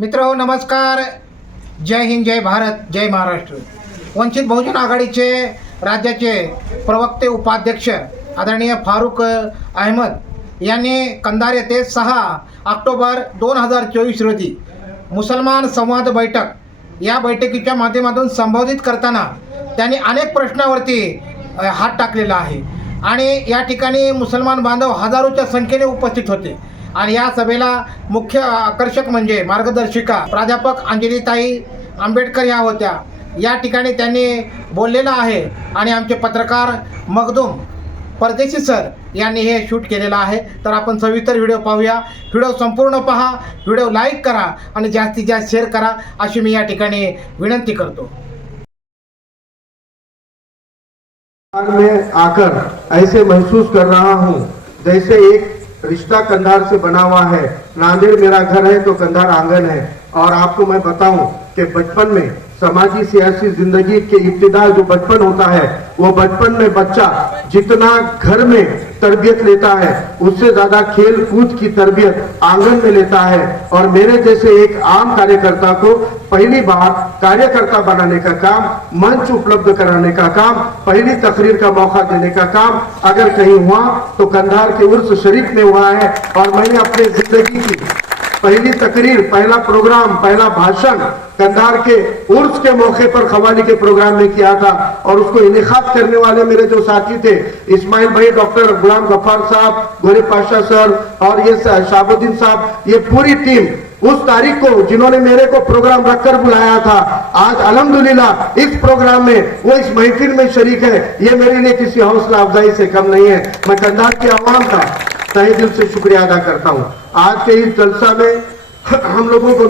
मित्रो नमस्कार, जय हिंद, जय भारत, जय महाराष्ट्र। वंचित बहुजन आघाडीचे राज्याचे प्रवक्ते उपाध्यक्ष आदरणीय फारुक अहमद यांनी कंधार येथे 6 ऑक्टोबर 2024 रोजी मुसलमान संवाद बैठक या बैठकीच्या माध्यमातून संबोधित करताना त्यांनी अनेक प्रश्नावरती हात टाकलेला आहे आणि या ठिकाणी मुसलमान बांधव हजारोच्या संख्येने उपस्थित होते आणि या सभेला मुख्य आकर्षक म्हणजे मार्गदर्शिका प्राध्यापक अंजलीताई आंबेडकर या होत्या। या ठिकाणी त्यांनी बोललेलं आहे आणि आमचे पत्रकार मखदूम परदेशी सर यांनी हे शूट केलेलं आहे। तर आपण सविस्तर व्हिडिओ पाहूया। व्हिडिओ संपूर्ण पहा, व्हिडिओ लाईक करा आणि जास्तीत जास्त शेअर करा अशी मी या ठिकाणी विनंती करतो। में आकर ऐसे महसूस कर रहा हूँ जैसे एक रिश्ता कंधार से बना हुआ है। नांदेड़ मेरा घर है तो कंधार आंगन है। और आपको मैं बताऊं कि बचपन में समाजी सियासी जिंदगी के इब्तिदा जो बचपन होता है वो बचपन में बच्चा जितना घर में तरबियत लेता है उससे ज्यादा खेल कूद की तरबियत आंगन में लेता है। और मेरे जैसे एक आम कार्यकर्ता को पहली बार कार्यकर्ता बनाने का काम, मंच उपलब्ध कराने का काम, पहली तकरीर का मौका देने का काम अगर कहीं हुआ तो कंधार के उर्स शरीफ में हुआ है। और मैंने अपने जिंदगी की पहली तकरीर, पहला प्रोग्राम, पहला भाषण कंधार के उर्स के मौके पर खवाली के प्रोग्राम में किया था। और उसको इनेखाब करने वाले मेरे जो साथी थे, इस्माइल भाई, डॉक्टर गुलाम गफ्फार साहब, गोरे पाशा सर और ये शाहबुद्दीन साहब, ये पूरी टीम उस तारीख को जिन्होंने मेरे को प्रोग्राम रखकर बुलाया था, आज अल्हम्दुलिल्लाह इस प्रोग्राम में वो इस महफिल में शरीक है। ये मेरे लिए किसी हौसला अफजाई से कम नहीं है। मैं कंधार की आवाम का तहे दिल से शुक्रिया अदा करता हूँ। आज के इस जलसा में हम लोगों को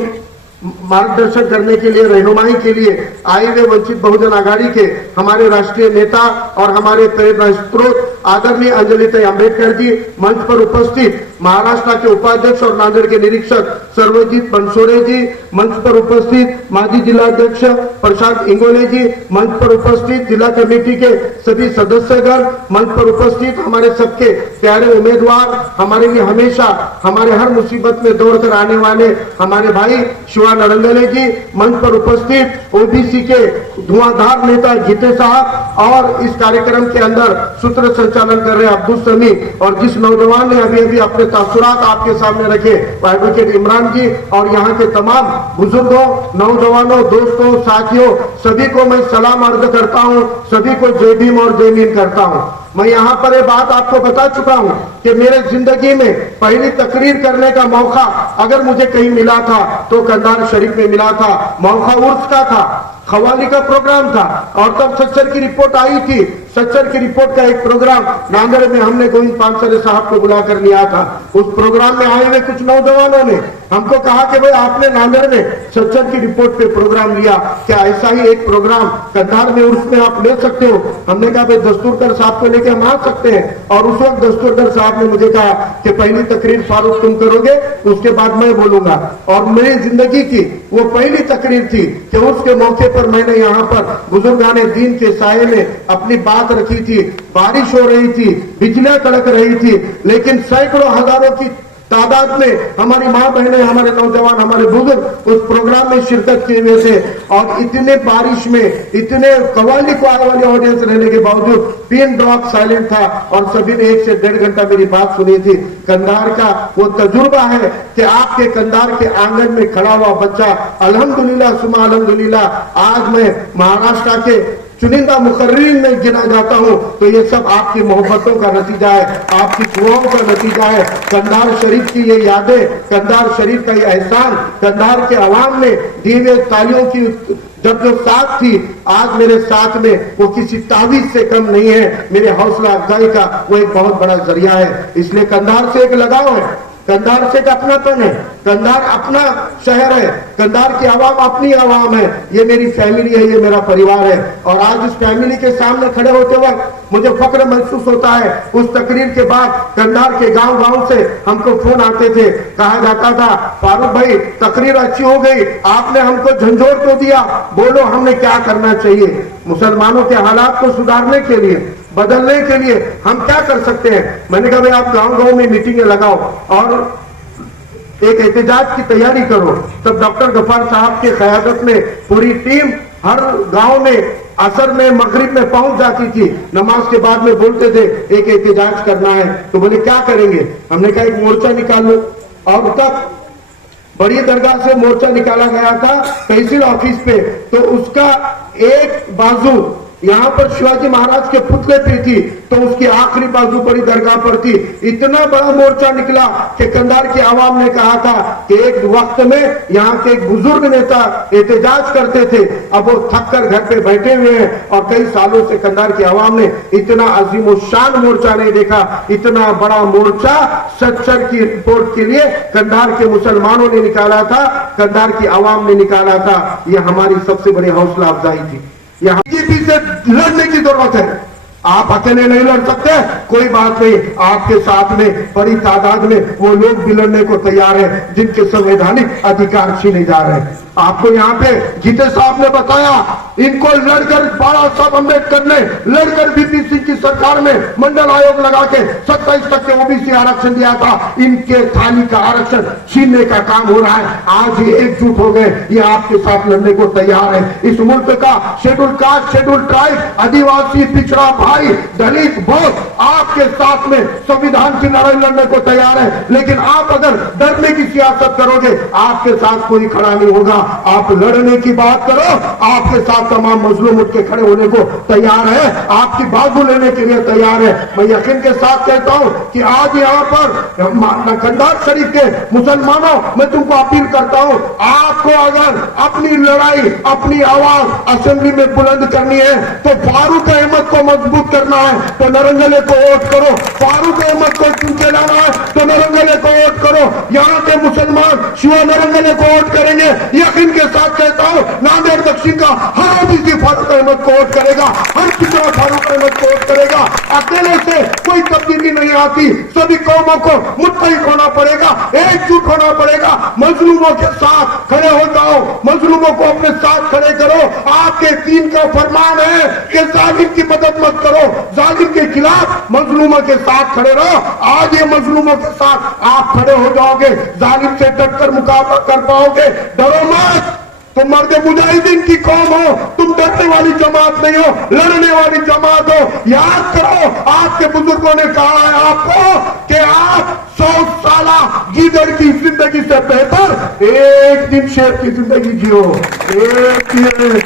मार्गदर्शन करने के लिए, रहनुमाई के लिए आए हुए वंचित बहुजन आघाड़ी के हमारे राष्ट्रीय नेता और हमारे प्रेरणा स्रोत आदरणीय अंजलीताई आंबेडकर जी, मंच पर उपस्थित महाराष्ट्र के उपाध्यक्ष और नांदेड़ के निरीक्षक सर्वजीत बनसोड़े जी, मंच पर उपस्थित माजी जिलाध्यक्ष प्रशांत इंगोले जी, मंच पर उपस्थित जिला कमेटी के सभी सदस्यगण, मंच पर उपस्थित हमारे सबके प्यारे उम्मीदवार, हमारे लिए हमेशा हमारे हर मुसीबत में दौड़कर आने वाले हमारे भाई शिवा नरंगले जी, मंच पर उपस्थित ओबीसी के धुआंधार नेता जीते साहब और इस कार्यक्रम के अंदर सूत्र संचालन कर रहे अब्दुल समी और जिस नौजवान ने अभी अभी अपने तासुरात आपके सामने रखे एडवोकेट इमरान जी और यहाँ के तमाम बुजुर्गों, नौजवानों, दोस्तों, साथियों, सभी को मैं सलाम अर्ज करता हूँ, सभी को जय भीम और जय मीम करता हूँ। मैं यहाँ पर ये बात आपको बता चुका हूँ कि मेरे जिंदगी में पहली तकरीर करने का मौका अगर मुझे कहीं मिला था तो कंधार शरीफ में मिला था। मौका उर्स का था, खवाली का प्रोग्राम था और तब सच्चर की रिपोर्ट आई थी। सच्चर की रिपोर्ट का एक प्रोग्राम नांदेड़ में हमने गोविंद पानसरे साहब को बुलाकर लिया था। उस प्रोग्राम में आए हुए कुछ नौजवानों ने हमको कहा कि भाई आपने नांदेड़ में सच्चर की रिपोर्ट पे प्रोग्राम लिया, क्या ऐसा ही एक प्रोग्राम कंधार में उर्स में आप ले सकते हो? हमने कहा भाई दस्तूरकर साहब को लेके हम आ सकते हैं। और उस वक्त दस्तूरकर साहब ने मुझे कहा कि पहली तकरीर फारूक तुम करोगे, उसके बाद मैं बोलूंगा। और मेरी जिंदगी की वो पहली तकरीर थी कि उसके मौके पर मैंने यहाँ पर बुजुर्गाने दीन के साये में अपनी बात रखी थी। बारिश हो रही थी, बिजलियां कड़क रही थी, लेकिन सैकड़ों हजारों की तादाद में हमारी माँ बहनें, हमारे नौजवान, हमारे बुजुर्ग उस प्रोग्राम में शिरकत किए हुए थे। और इतने बारिश में, इतने कव्वाली को आने वाली ऑडियंस रहने के बावजूद पिन ड्रॉप साइलेंट था और सभी ने 1 से 1.5 घंटा मेरी बात सुनी थी। कंधार का वो तजुर्बा है कि आपके कंधार के आंगन में खड़ा हुआ बच्चा अल्हम्दुलिल्लाह सुमा अल्हम्दुलिल्लाह आज मैं महाराष्ट्र के चुनिंदा मुकर्रीन में गिना जाता हूं तो ये सब आपकी मोहब्बतों का नतीजा है, आपकी दुआओं का नतीजा है। कंधार शरीफ की ये यादें, कंधार शरीफ का ये एहसान, कंधार के अवाम ने दी हुई तालियों की जब जो साथ थी आज मेरे साथ में वो किसी तावीज से कम नहीं है। मेरे हौसला अफजाई का वो एक बहुत बड़ा जरिया है। इसलिए कंधार से एक लगाव है, कंधार से एक अपनापन है, कंधार अपना शहर है, कंधार की आवाम अपनी आवाम है। ये मेरी फैमिली है, ये मेरा परिवार है। और आज इस फैमिली के सामने खड़े होते वक्त मुझे फक्र महसूस होता है। उस तकरीर के बाद कंधार के गांव गांव से हमको फोन आते थे, कहा जाता था फारूक भाई तकरीर अच्छी हो गई, आपने हमको झंझोर तो दिया, बोलो हमने क्या करना चाहिए मुसलमानों के हालात को सुधारने के लिए, बदलने के लिए हम क्या कर सकते हैं। मैंने कहा भाई आप गांव गांव में मीटिंगें लगाओ और एक एहतजाज की तैयारी करो। तब डॉक्टर गफ्फार साहब के क़यादत में पूरी टीम हर गांव में असर में मगरिब में पहुंच जाती थी। नमाज के बाद में बोलते थे एक एहतजाज करना है, तो बोले क्या करेंगे? हमने कहा एक मोर्चा निकाल लो। और तब बड़ी दरगाह से मोर्चा निकाला गया था तहसील ऑफिस पे, तो उसका एक बाजू यहाँ पर शिवाजी महाराज के पुतले पे थी, तो उसकी आखिरी बाजू बड़ी दरगाह पर थी। इतना बड़ा मोर्चा निकला कि कंधार की आवाम ने कहा था कि एक वक्त में यहाँ के एक बुजुर्ग नेता एहतजाज करते थे, अब वो थक कर घर पे बैठे हुए हैं। और कई सालों से कंधार की आवाम ने इतना अजीम शान मोर्चा नहीं देखा। इतना बड़ा मोर्चा सच्चर की रिपोर्ट के लिए कंधार के मुसलमानों ने निकाला था, कंधार की आवाम ने निकाला था। यह हमारी सबसे बड़ी हौसला अफजाई थी। यहाँ बीजेपी से लड़ने की जरूरत है। आप अकेले नहीं लड़ सकते, कोई बात नहीं, आपके साथ में बड़ी तादाद में वो लोग भी लड़ने को तैयार हैं जिनके संवैधानिक अधिकार छीने जा रहे हैं। आपको यहाँ पे गीते साहब ने बताया, इनको लड़कर बाबा साहब अम्बेडकर ने लड़कर वीपी सिंह की सरकार में मंडल आयोग लगा के 27% ओबीसी आरक्षण दिया था। इनके थाली का आरक्षण छीनने का काम हो रहा है। आज ये एकजुट हो गए, ये आपके साथ लड़ने को तैयार है। इस मुल्क का शेड्यूल कास्ट, शेड्यूल ट्राइब, आदिवासी, पिछड़ा भाई, दलित बहुत आपके साथ में संविधान की लड़ाई लड़ने को तैयार है। लेकिन आप अगर डरने की सियासत करोगे, आपके साथ कोई खड़ा नहीं होगा। आप लड़ने की बात करो, आपके साथ तमाम मजलूम उठ के खड़े होने को तैयार है, आपकी बाजू लेने के लिए तैयार है। मैं यकीन के साथ कहता हूं कि आज यहाँ पर कंधार शरीफ के मुसलमानों, मैं तुमको अपील करता हूं, आपको अगर अपनी लड़ाई, अपनी आवाज असेंबली में बुलंद करनी है तो फारूक अहमद को मजबूत करना है तो नरंगले को वोट करो। फारूक अहमद को चुनके लाना है तो नरंगले को वोट करो। यहाँ के मुसलमान शिवा नरंगले को वोट करेंगे। इनके साथ कहता हूं, नांदेड़ दक्षिण का हर ओबीसी फारूक अहमद को वोट करेगा, हर पिछड़ा फारूक अहमद को वोट करेगा। अकेले से कोई तब्दीली नहीं आती, सभी कौमों को मुत्तहिद होना पड़ेगा, एकजुट होना पड़ेगा। मजलूमों के साथ खड़े हो जाओ, मजलूमों को अपने साथ खड़े करो। आपके दीन का फरमान है कि जालिम की मदद मत करो, जालिम के खिलाफ मजलूमों के साथ खड़े रहो। आज ये मजलूमों के साथ आप खड़े हो जाओगे, जालिम से डटकर मुकाबला कर पाओगे। डरो मत, तुम मर्द मुजाहिदीन की कौम हो, तुम डरने वाली जमात नहीं हो, लड़ने वाली जमात हो। याद करो, आपके बुजुर्गों ने कहा है आपको कि आप 100 साला गीदड़ की जिंदगी से बेहतर एक दिन शेर की जिंदगी जियो। एक दिन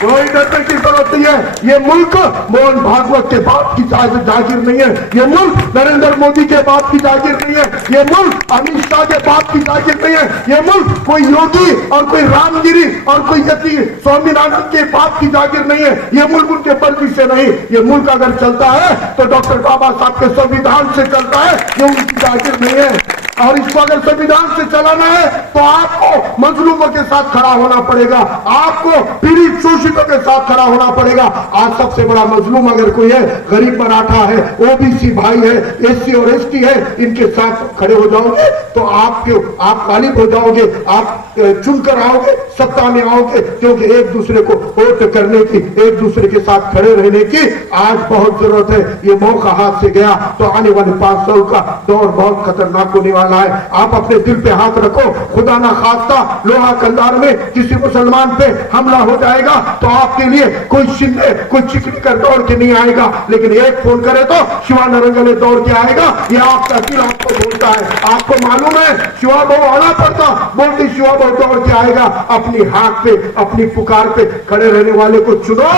कोई डरने की जरूरत नहीं है। ये मुल्क मोहन भागवत के बाप की जागीर नहीं है, ये मुल्क नरेंद्र मोदी के बाप की जागीर नहीं है, ये मुल्क अमित शाह के बाप की जागीर नहीं है, ये मुल्क कोई योगी और कोई रामगिरी और कोई यति स्वामीनाथन के बाप की जागीर नहीं है। ये मुल्क उनके मर्जी से नहीं, ये मुल्क अगर चलता है तो डॉक्टर बाबा साहब के संविधान से चलता है, ये उनकी जागीर नहीं है। और इसको अगर संविधान से चलाना है तो आपको मजलूमों के साथ खड़ा होना पड़ेगा, आपको पीड़ित शोषितों के साथ खड़ा होना पड़ेगा। आज सबसे बड़ा मजलूम अगर कोई है, गरीब मराठा है, ओबीसी भाई है, एससी और एसटी है, इनके साथ खड़े हो जाओगे तो आप गालिब हो जाओगे, आप चुनकर आओगे, सत्ता में आओगे। क्योंकि एक दूसरे को वोट करने की, एक दूसरे के साथ खड़े रहने की आज बहुत जरूरत है। ये मौका हाथ से गया तो आने वाले 5 साल का दौर बहुत खतरनाक होने वाला है। आप अपने दिल पे हाथ रखो, खुदा ना खास्ता लोहा कंधार में किसी मुसलमान पे हमला हो जाएगा तो आपके लिए कोई शिंदे, कोई चिकनी कर दौड़ के नहीं आएगा, लेकिन एक फोन करे तो शिवा नरंगले दौड़ के आएगा। ये आपका दिल आपको बोलता है, आपको मालूम है शिवा बहु आना पड़ता, बोलती शिवा बहु दौड़ के आएगा। अपनी हाथ पे, अपनी पुकार पे खड़े रहने वाले को चुनो,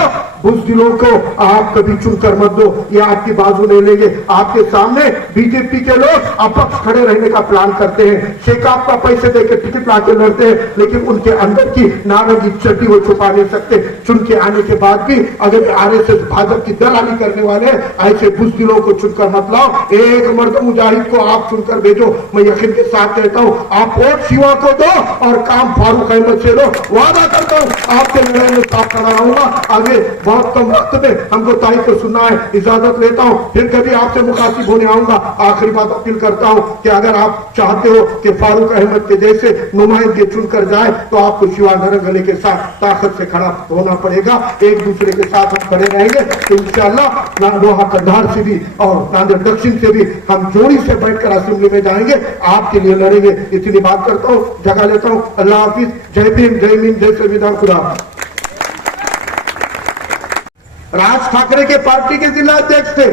बुज़दिलों को आप कभी चुनकर मत दो, ये आपकी बाजू नहीं लेंगे। आपके सामने बीजेपी के लोग अपक्ष खड़े रहने का प्लान करते हैं, शेकाप का पैसे देकर टिकट लाके लड़ते हैं, लेकिन उनके अंदर की नारंगी चड्डी वो छुपा नहीं सकते। चुन के आने के बाद भी अगर आरएसएस भाजपा की दलाली करने वाले ऐसे बुज़दिलों को चुनकर मत लाओ, एक मर्द मुजाहिद को आप चुनकर भेजो। मैं यकीन के साथ कहता हूँ, आप वोट शिवा को दो और काम फारूक अहमद से लो। वादा करता हूँ आपके लड़ाई में साथ खड़ा रहूंगा। आगे बहुत कम वक्त में हमको तारीफ को सुनना है। इजाजत लेता हूँ, फिर कभी आपसे मुखातिब होने आऊंगा। आखिरी बात अपील करता हूँ कि अगर आप चाहते हो कि फारूक अहमद के जैसे नुमाइंदे चुनकर जाए तो आपको शिवा नरंगले के साथ ताकत से खड़ा होना पड़ेगा। एक दूसरे के साथ हम खड़े रहेंगे तो इंशाअल्लाह लोहा कंधार से भी और नांदेड़ दक्षिण से भी हम जोड़ी से बैठकर असेंबली में जाएंगे, आपके लिए लड़ेंगे। इतनी बात करता हूँ, जगह लेता हूँ। अल्लाह हाफिज। जय भीम, जय भीम, जय संविधान। खुदा। राज ठाकरे के पार्टी के जिला अध्यक्ष थे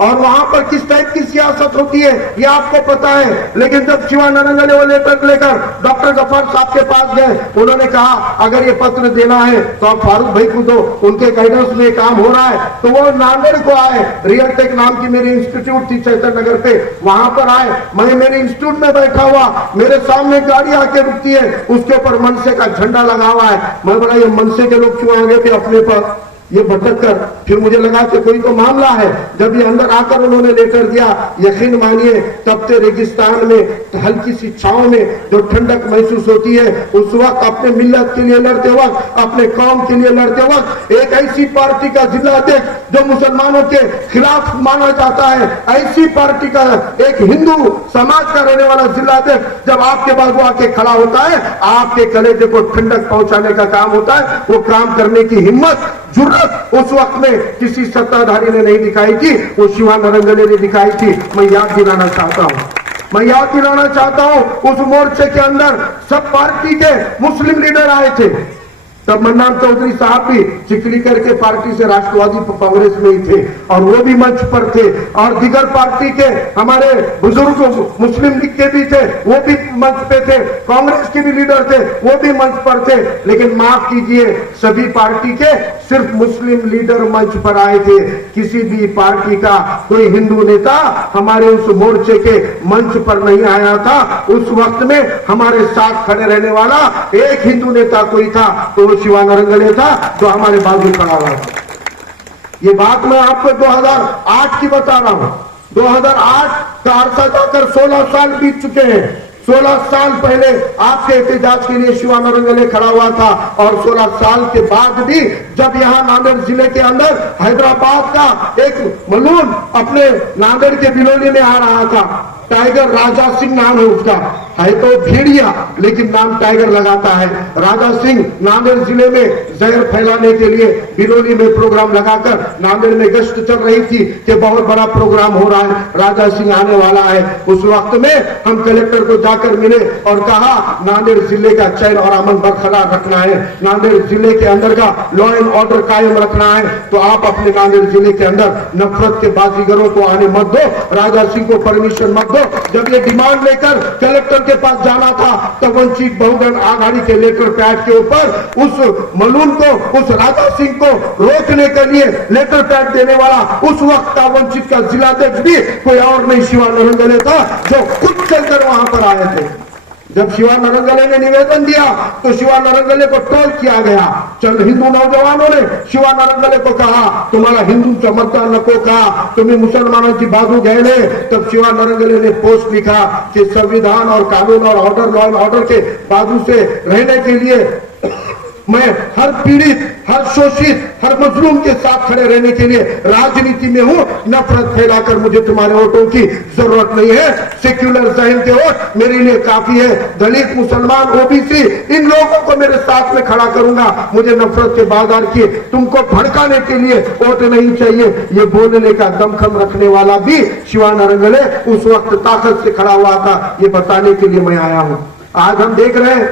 और वहां पर किस टाइप की सियासत होती है ये आपको पता है। लेकिन जब शिवा नरंगले वो लेटर लेकर डॉक्टर गफ्फार साहब के पास गए, उन्होंने कहा अगर ये पत्र देना है तो आप फारूक भाई को दो, उनके गाइडेंस में काम हो रहा है। तो वो नांदेड़ को आए, रियल टेक नाम की मेरी इंस्टीट्यूट थी चैतन्य नगर पे, वहां पर आए। मैं मेरे इंस्टीट्यूट में बैठा हुआ, मेरे सामने गाड़ी आके रुकती है, उसके ऊपर मनसे का झंडा लगा हुआ है। मैं बोला ये मनसे के लोग क्यों आगे थे अपने पर ये भटक कर। फिर मुझे लगा कि कोई तो मामला है। जब ये अंदर आकर उन्होंने लेटर दिया, यकीन मानिए तपते रेगिस्तान में हल्की सी छांव में जो ठंडक महसूस होती है, उस वक्त अपने मिल्लत के लिए लड़ते वक्त, अपने कौम के लिए लड़ते वक्त, एक ऐसी पार्टी का जिला अध्यक्ष जो मुसलमानों के खिलाफ माना जाता है, ऐसी पार्टी का एक हिंदू समाज का रहने वाला जिला अध्यक्ष जब आपके बाजू आके खड़ा होता है, आपके कलेजे को ठंडक पहुंचाने का काम होता है, वो काम करने की हिम्मत जुर्रत उस वक्त में किसी सत्ताधारी ने नहीं दिखाई थी, वो शिवा नरंगले ने दिखाई थी। मैं याद दिलाना चाहता हूं उस मोर्चे के अंदर सब पार्टी के मुस्लिम लीडर आए थे। तब मन्नान चौधरी साहब भी चिखलीकर के पार्टी से राष्ट्रवादी कांग्रेस में ही थे और वो भी मंच पर थे, और दिगर पार्टी के हमारे बुजुर्ग मुस्लिम लीग के भी थे, वो भी मंच पे थे, कांग्रेस के भी लीडर थे, वो भी मंच पर थे। लेकिन माफ कीजिए, सभी पार्टी के सिर्फ मुस्लिम लीडर मंच पर आए थे। किसी भी पार्टी का कोई हिंदू नेता हमारे उस मोर्चे के मंच पर नहीं आया था। उस वक्त में हमारे साथ खड़े रहने वाला एक हिंदू नेता कोई था तो वो शिवा नरंगले था, जो हमारे बाजू खड़ा हुआ था। ये बात मैं आपको 2008 की बता रहा हूं। 2008 का अरसा जाकर 16 साल बीत चुके हैं। 16 साल पहले आपके एहतजाज के लिए शिवा नरंगले खड़ा हुआ था, और 16 साल के बाद भी जब यहाँ नांदेड़ जिले के अंदर हैदराबाद का एक मलून अपने नांदेड़ के बिलोली में आ रहा था, टाइगर राजा सिंह नाम है उसका, है तो भेड़िया लेकिन नाम टाइगर लगाता है। राजा सिंह नांदेड़ जिले में जहर फैलाने के लिए बिलोली में प्रोग्राम लगाकर नांदेड़ में गश्त चल रही थी कि बहुत बड़ा प्रोग्राम हो रहा है, राजा सिंह आने वाला है। उस वक्त में हम कलेक्टर को जाकर मिले और कहा नांदेड़ जिले का चैन और अमन बरकरार रखना है, नांदेड़ जिले के अंदर का लॉ एंड ऑर्डर कायम रखना है, तो आप अपने नांदेड़ जिले के अंदर नफरत के बाजीगरों को आने मत दो, राजा सिंह को परमिशन मत दो। जब ये डिमांड लेकर कलेक्टर के पास जाना था तब वंचित बहुजन आघाड़ी के लेटर पैड के ऊपर उस मलून को, उस राजा सिंह को रोकने के लिए लेटर पैड देने वाला उस वक्त का वंचित का जिलाध्यक्ष भी कोई और नहीं शिवा नरंगले था, जो खुद चलकर वहां पर आए थे। जब शिवा नरंगले ने निवेदन दिया तो शिवा नरंगले को ट्रोल किया गया। चंद हिंदू नौजवानों ने शिवा नरंगले को कहा तुम्हारा हिंदू मतदान नको का, तुम्हें मुसलमानों की बाजू गए ने। तब शिवा नरंगले ने पोस्ट लिखा कि संविधान और कानून और ऑर्डर, लॉ एंड ऑर्डर के बाजू से रहने के लिए मैं हर पीड़ित, हर शोषित, हर मजलूम के साथ खड़े रहने के लिए राजनीति में हूं। नफरत फैलाकर मुझे तुम्हारे वोटों की जरूरत नहीं है। सेक्युलर जहन के वोट मेरे लिए काफी है। दलित, मुसलमान, ओबीसी, इन लोगों को मेरे साथ में खड़ा करूंगा। मुझे नफरत के बाजार किए तुमको भड़काने के लिए वोट नहीं चाहिए। ये बोलने का दमखम रखने वाला भी शिवा नरंगले उस वक्त ताकत से खड़ा हुआ था। ये बताने के लिए मैं आया हूं। आज हम देख रहे हैं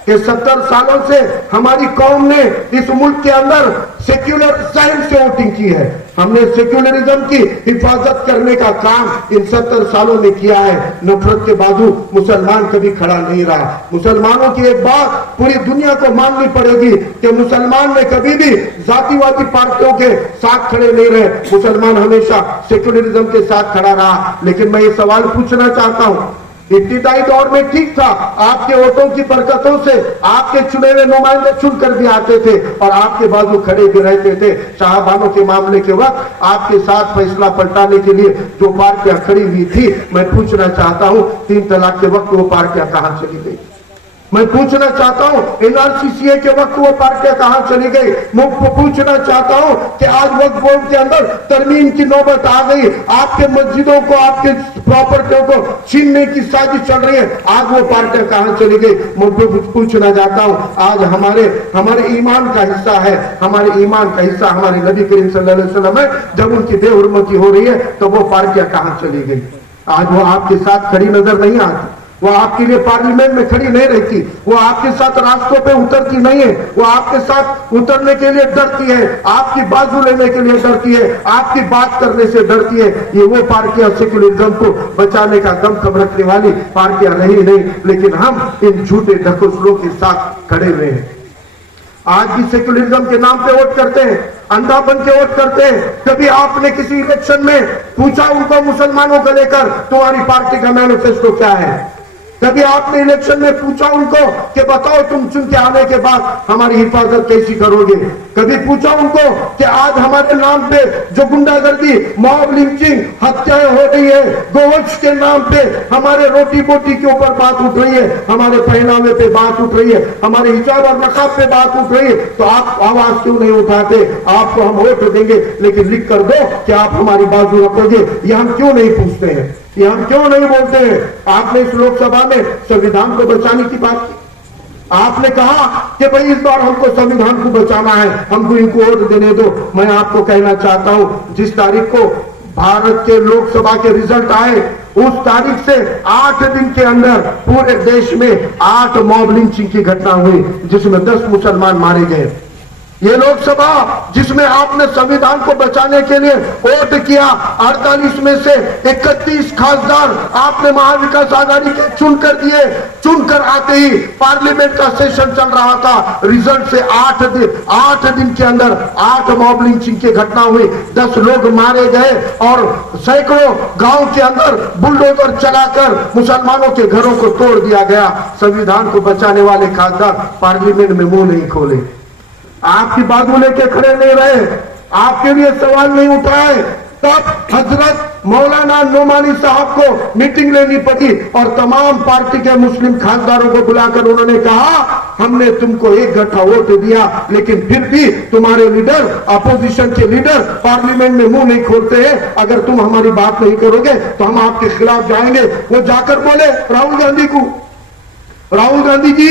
कि 70 सालों से हमारी कौम ने इस मुल्क के अंदर सेक्युलर साइंस से वोटिंग की है। हमने सेक्युलरिज्म की हिफाजत करने का काम इन 70 सालों में किया है। नफरत के बाजू मुसलमान कभी खड़ा नहीं रहा। मुसलमानों की एक बात पूरी दुनिया को माननी पड़ेगी कि मुसलमान ने कभी भी जातिवादी पार्टियों के साथ खड़े नहीं रहे। मुसलमान हमेशा सेक्युलरिज्म के साथ खड़ा रहा। लेकिन मैं ये सवाल पूछना चाहता हूं, इब्तिदाई दौर में ठीक था, आपके वोटों की बरकतों से आपके चुने हुए नुमाइंदे चुनकर भी आते थे और आपके बाजू खड़े भी रहते थे। साहबानों के मामले के वक्त आपके साथ फैसला पलटाने के लिए जो पार्टियां खड़ी हुई थी, मैं पूछना चाहता हूं 3 तलाक के वक्त वो पार्टियां कहां चली गई? मैं पूछना चाहता हूं एनआरसीसीए के वक्त वो पार्टियां कहां चली गई। मैं पूछना चाहता हूं कि आज वक्त बोर्ड के अंदर तरमीम की नौबत आ गई, आपके मस्जिदों को, आपके प्रॉपर्टियों को छीनने की साजिश चल रही है, आज वो पार्टियां कहां चली गई। मैं पूछना चाहता हूं आज हमारे ईमान का हिस्सा है, हमारे ईमान का हिस्सा हमारे नबी करीम सल्लल्लाहु अलैहि वसल्लम है, जब उनकी बेहुरमती हो रही है तो वो पार्टियां कहां चली गई। आज वो आपके साथ खड़ी नजर नहीं आती, वो आपके लिए पार्लियामेंट में खड़ी नहीं रहती, वो आपके साथ रास्तों पे उतरती नहीं है, वो आपके साथ उतरने के लिए डरती है, आपकी बाजू लेने के लिए डरती है, आपकी बात करने से डरती है। ये वो पार्टियां सेक्युलरिज्म को बचाने का दमखम रखने वाली पार्टियां रही नहीं, लेकिन हम इन झूठे ढकोसलों के साथ खड़े हुए हैं। आज भी सेक्युलरिज्म के नाम पे वोट करते हैं, अंधा बन के वोट करते हैं। कभी आपने किसी इलेक्शन में पूछा उनको मुसलमानों को लेकर तुम्हारी पार्टी का मैनिफेस्टो क्या है? कभी आपने इलेक्शन में पूछा उनको कि बताओ तुम चुन के आने के बाद हमारी हिफाजत कैसी करोगे? कभी पूछा उनको कि आज हमारे नाम पे जो गुंडागर्दी, मॉब लिंचिंग, हत्याएं हो रही है, गोवंश के नाम पे हमारे रोटी बोटी के ऊपर बात उठ रही है, हमारे पहनावे पे बात उठ रही है, हमारे हिजाब और नकाब पे बात उठ रही है, तो आप आवाज क्यों नहीं उठाते? आपको हम वोट देंगे लेकिन लिख कर दो कि आप हमारी बाजू रखोगे, ये हम क्यों नहीं पूछते हैं, ये हम क्यों नहीं बोलते हैं? आपने इस लोकसभा में संविधान को बचाने की बात की, आपने कहा कि भाई इस बार हमको संविधान को बचाना है, हमको इनको वोट देने दो। मैं आपको कहना चाहता हूं जिस तारीख को भारत के लोकसभा के रिजल्ट आए उस तारीख से 8 दिन के अंदर पूरे देश में 8 मॉब लिंचिंग की घटना हुई जिसमें 10 मुसलमान मारे गए। ये लोकसभा जिसमें आपने संविधान को बचाने के लिए वोट किया, 48 में से 31 खासदार आपने महाविकास आघाड़ी के चुनकर दिए। चुनकर आते ही पार्लियामेंट का सेशन चल रहा था, रिजल्ट से 8 दिन के अंदर 8 मॉब लिंचिंग की घटना हुई, 10 लोग मारे गए और सैकड़ों गांव के अंदर बुलडोजर चलाकर मुसलमानों के घरों को तोड़ दिया गया। संविधान को बचाने वाले खासदार पार्लियामेंट में मुंह नहीं खोले, आपकी बाजू लेके खड़े नहीं रहे, आपके लिए सवाल नहीं उठाए। तब हजरत मौलाना नोमानी साहब को मीटिंग लेनी पड़ी और तमाम पार्टी के मुस्लिम खासदारों को बुलाकर उन्होंने कहा हमने तुमको 1 गठा वोट दिया, लेकिन फिर भी तुम्हारे लीडर, अपोजिशन के लीडर पार्लियामेंट में मुंह नहीं खोलते हैं। अगर तुम हमारी बात नहीं करोगे तो हम आपके खिलाफ जाएंगे। वो जाकर बोले राहुल गांधी को, राहुल गांधी जी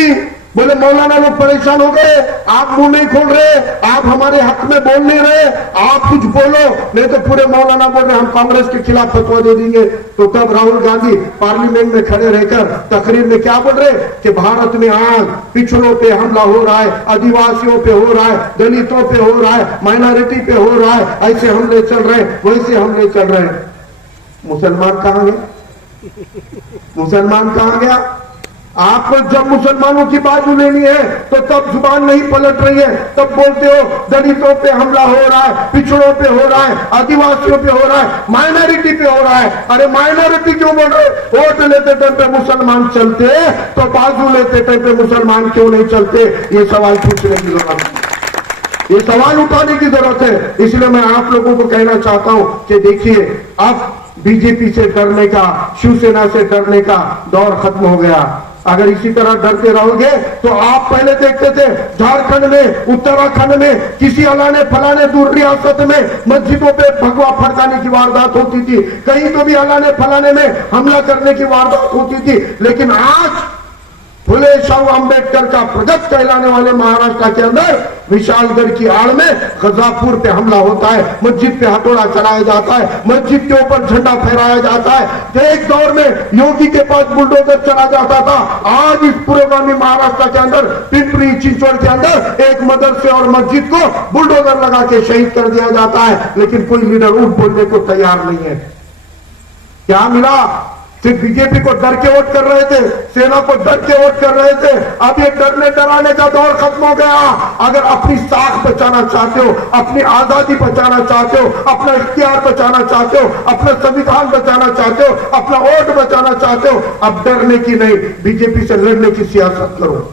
बोले मौलाना लोग परेशान हो गए, आप मुंह नहीं खोल रहे, आप हमारे हक में बोल नहीं रहे, आप कुछ बोलो, नहीं तो पूरे मौलाना बोल रहे हम कांग्रेस के खिलाफ फतवा दे देंगे। तो तब राहुल गांधी पार्लियामेंट में खड़े रहकर तकरीर में क्या बोल रहे कि भारत में आज पिछड़ों पे हमला हो रहा है, आदिवासियों पे हो रहा है, दलितों पे हो रहा है, माइनॉरिटी पे हो रहा है, ऐसे हमले चल रहे हैं, वैसे हमले चल रहे हैं। मुसलमान कहां गए? मुसलमान कहां गया? आपको जब मुसलमानों की बाजू लेनी है तो तब जुबान नहीं पलट रही है, तब बोलते हो दलितों पे हमला हो रहा है, पिछड़ों पे हो रहा है, आदिवासियों पे हो रहा है, माइनॉरिटी पे हो रहा है। अरे माइनॉरिटी क्यों बोल रहे? वोट लेते टाइम पे मुसलमान चलते तो बाजू लेते टाइम पे मुसलमान क्यों नहीं चलते? ये सवाल पूछने की जरूरत है, ये सवाल उठाने की जरूरत है। इसलिए मैं आप लोगों को कहना चाहता हूं कि देखिए अब बीजेपी से डरने का, शिवसेना से डरने का दौर खत्म हो गया। अगर इसी तरह डरते रहोगे तो आप पहले देखते थे झारखंड में, उत्तराखंड में किसी अलाने फलाने दूर रियासत में मस्जिदों पे भगवा फड़काने की वारदात होती थी, कहीं तो भी अलाने फलाने में हमला करने की वारदात होती थी। लेकिन आज फुले शाह अंबेडकर का प्रगत कहलाने वाले महाराष्ट्र के अंदर विशालगढ़ की आड़ में गजापुर पे हमला होता है, मस्जिद पे हथौड़ा चलाया जाता है, मस्जिद के ऊपर झंडा फहराया जाता है। एक दौर में योगी के पास बुलडोजर चला जाता था, आज इस पुरोगामी महाराष्ट्र के अंदर पिंपरी चिंचवड के अंदर एक मदरसे और मस्जिद को बुलडोजर लगा के शहीद कर दिया जाता है, लेकिन कोई लीडर उठ बोलने को तैयार नहीं है। क्या मिला? सिर्फ बीजेपी को डर के वोट कर रहे थे, सेना को डर के वोट कर रहे थे। अब ये डरने डराने का दौर खत्म हो गया। अगर अपनी साख बचाना चाहते हो, अपनी आजादी बचाना चाहते हो, अपना इख्तियार बचाना चाहते हो, अपना संविधान बचाना चाहते हो, अपना वोट बचाना चाहते हो, अब डरने की नहीं, बीजेपी से लड़ने की सियासत करो।